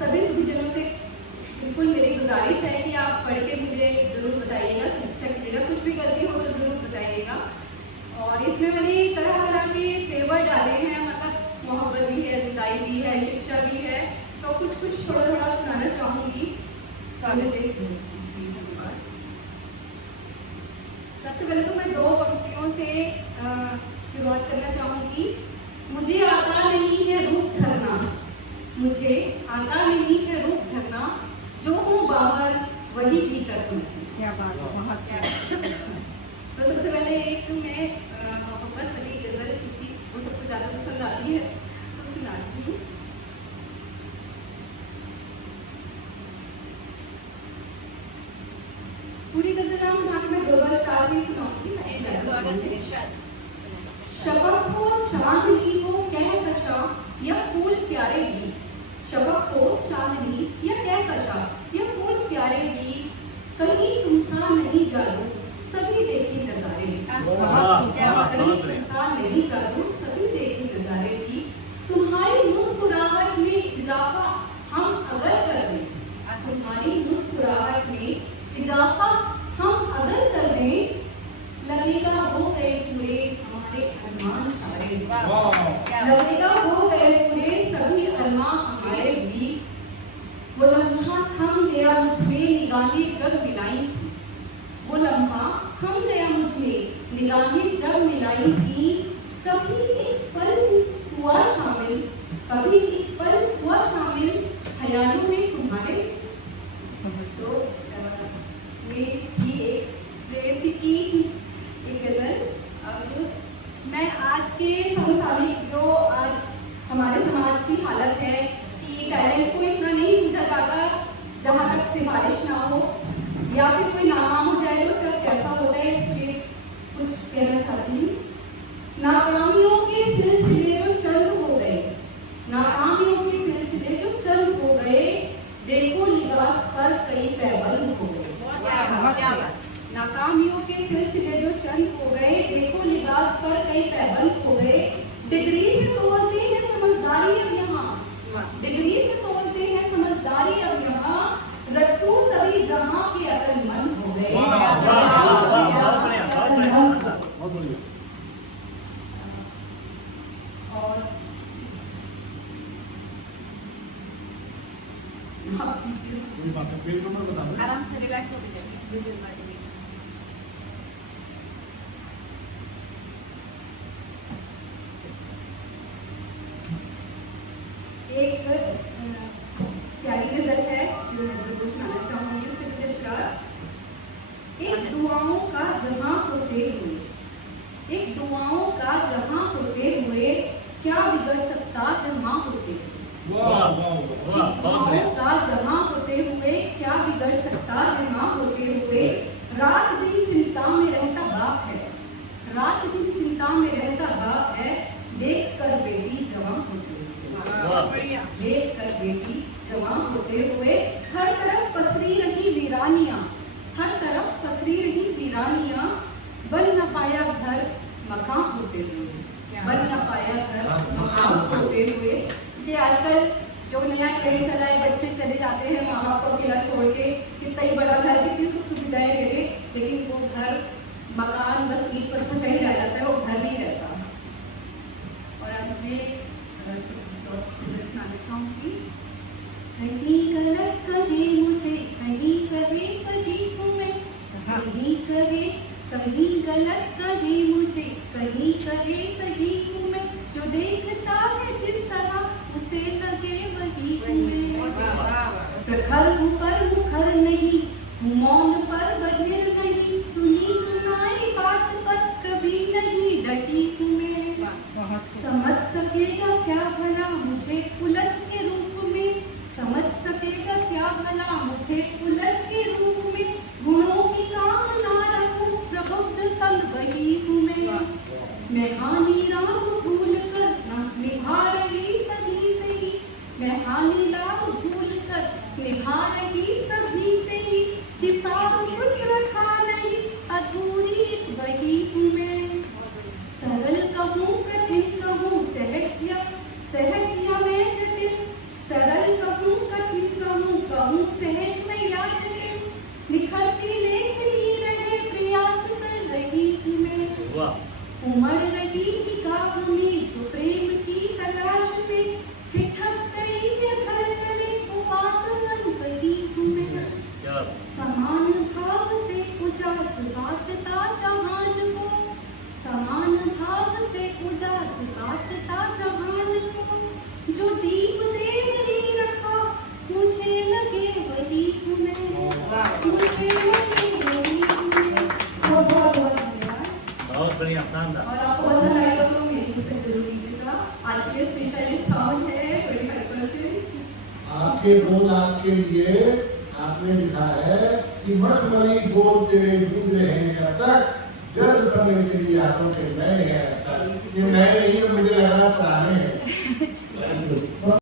सभी सुधीजनों से बिल्कुल मेरी गुजारिश है कि आप पढ़ के मुझे ज़रूर बताइएगा, समीक्षा कीजिएगा, कुछ भी गलती हो तो ज़रूर बताइएगा। और इसमें मैंने तरह तरह के फ्लेवर डाले हैं, मतलब मोहब्बत भी है, जुदाई भी है, शिक्षा भी है, तो कुछ कुछ थोड़ा थोड़ा सुनाना चाहूँगी। सबसे पहले तो मैं 2 पंक्तियों से शुरुआत करना चाहूँगी। मुझे आता नहीं है रूप धरना, मुझे आता नहीं है रूप धरना, जो हूँ बाहर वही भीतर समझे। क्या बात है, वहाँ क्या तो सबसे पहले एक मैं मोहब्बत वाली गज़ल, क्योंकि वो सबको ज़्यादा पसंद आती है, तो सुनाती हूँ। पूरी गज़ल ना सुना के मैं 2 बार 4 भी सुनाऊंगी। शफक हो चांदनी हो कह कशा, या फूल प्यारे भी, शफक हो चांदनी या कह कशा, या फूल प्यारे भी, कहीं तुमसा नहीं जादू सभी देखी नजारे, कहीं तुमसा नहीं जादू सभी देखी नजारे भी, तुम्हारी मुस्कुराहट में इजाफा हम अगर कर दें, तुम्हारी मुस्कुराहट में इजाफा हम अगर कर दें, लगेगा हो गए पूरे हमारे अरमान सारे, लगेगा हो गए पूरे सभी अरमान हमारे भी। वो लम्हा थम गया मुझे निगाहें जब मिलाई थी, वो लम्हा थम गया मुझे निगाहें जब मिलाई थी, कभी एक पल हुआ शामिल, कभी एक पल हुआ शामिल ख्यालों में तुम्हारे। तो ये थी एक प्रेयसी की एक गज़ल। अब मैं आज के समसामयिक जो आज हमारे समाज की हालत है कि टैलेंट को इतना नहीं पूछा जाता जहाँ तक सिफारिश ना हो, या फिर कोई नाकाम हो जाए तो फिर कैसा होता है, इसलिए कुछ कहना चाहती हूँ। नाकामियों के सिलसिले जो चंद हो गए, नाकामियों के सिलसिले जो चंद हो गए, देखो लिबास पर कई पैबंद हो गए। नाकामियों के सिलसिले जो चंद हो गए, देखो लिबास पर कई पैबंद हो गए, डिग्री से तोलते हैं समझदारी अब यहाँ, डिग्री से तोलते हैं समझदारी अब यहाँ, रट्टू सभी जहाँ के अकलमंद हो गए। और कोई बात है, पेज नंबर बता दो, आराम से रिलैक्स होके जाइए। एक प्यारी गज़ल है जो मैं जरूर सुनाना चाहूँगी, उसके पीछे शेर। एक दुआओं का जहां होते हुए, एक दुआओं का जहां होते हुए, क्या बिगड़ सकता है माँ होते हुए, दुआओं का जहां होते हुए, क्या बिगड़ सकता है माँ होते हुए, रात दिन चिंता में रहता बाप है, रात दिन चिंता में रहता बाप है, देख कर बेटी जवान होते हुए, देख कर बेटी जवान होते हुए, हर तरफ पसरी रही वीरानियां, हर तरफ पसरी रही वीरानियां, बन न पाया घर मकान होते हुए, बन न पाया घर मकान होते हुए। क्योंकि आजकल जो नया ट्रेंड चला है, बच्चे चले जाते हैं माँ बाप को अकेला छोड़ के, कितना ही बड़ा घर, कितनी सुविधाएं दे दे, लेकिन वो घर मकान बस ईट पर तो कहीं रह जाता है, वो घर नहीं रहता। और आज मैं सुनाना चाहूँगी। कहीं गलत कहे मुझे, कहीं कहे सही हूँ मैं, कहीं कहे, कहीं गलत कहे मुझे, कहीं कहे सही हूँ मैं, जो देखता है जिस तरह उसे लगे वही हूँ मैं, प्रखर हूँ पर मुखर नहीं, मौन पर बधिर नहीं, सुनी सुनाई बात पर कभी नहीं डटी हूँ मैं, समझ सकेगा क्या भला मुझे उलझ के रूप में, समझ सकेगा क्या भला मुझे उलझ के रूप में, गुणों की कामना रखूं प्रबुद्ध संग वही हूँ मैं हानि राम भूल कर ना निभा शानदार। और आपको पसंद आएगा तो मेरी से जरूर लीजिएगा। आज के स्पेशल डिस्काउंट है 25%। आपके 2 लाख के लिए आपने लिखा है कि मखमली गोल तेरे गूंज रहे हैं अब तक, जल्द करने के लिए हाथों के नए हैं अब तक। ये नए नहीं है, मुझे लग रहा पुराने हैं।